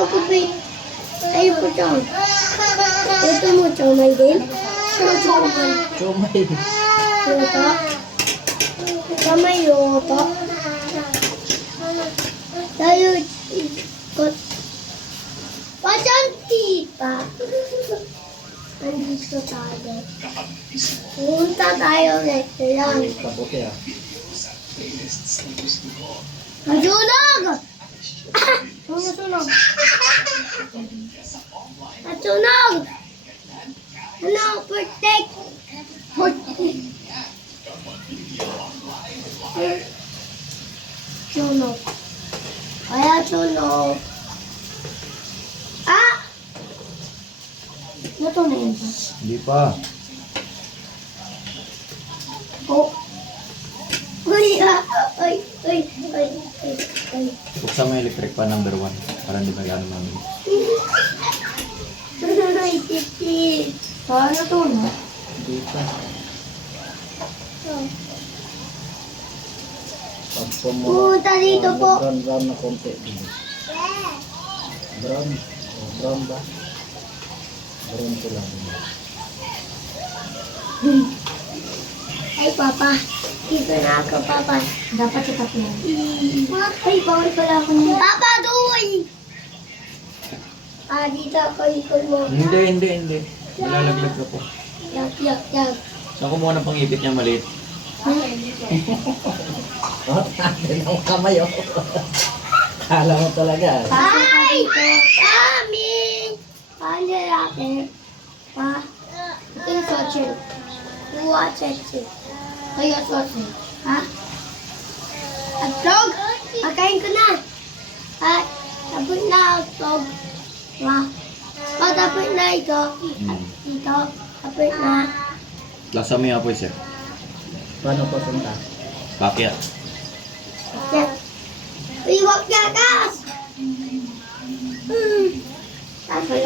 Ayoko pa. Ayoko siya. Ito mo, chomay din. Chomay. Chomay. Yoto. Chomay yoto. Tayo ikot. Pasan tita. Andito tayo. Punta tayo restaurant. Kabuti ah. Masunog! Masunog! Masunog! Ano? Protect! Protect! Sunog. Kaya sunog. Ah! Ito na yun. Hindi pa. Oh. Uy, ah. Uy, uy, uy, uy, uy. Buksan mo yung electric pan number 1 para hindi magano namin. Ay, titi. Paano to na? Hindi pa. Punta dito po. Brown na konti. Brown. Oh, brown ba? Brown ko lang. Ay, Papa. Dito na ako, Papa. Dapat kita po. Ay, bawal pala ako niya. Papa, doon! Ah, dito ako ikot mo. Hindi. Nilalaglag ka po. Yak. Saan kumuha ng pangipit niya maliit? Oh, tatin ang kamay oh. Kala mo talaga. Ay! Kami! Paano natin? Pa? Ito yung sausage. Kuha sausage. Kaya sausage. Ha? Hotdog? Pakain ko na. At tapos na hotdog. Ha? O tapos na ito. Ito. Tapos na. Lasa mo yung apoy, sir. Paano papunta? Bakit? Yes. Uy, wag gagas! Tapos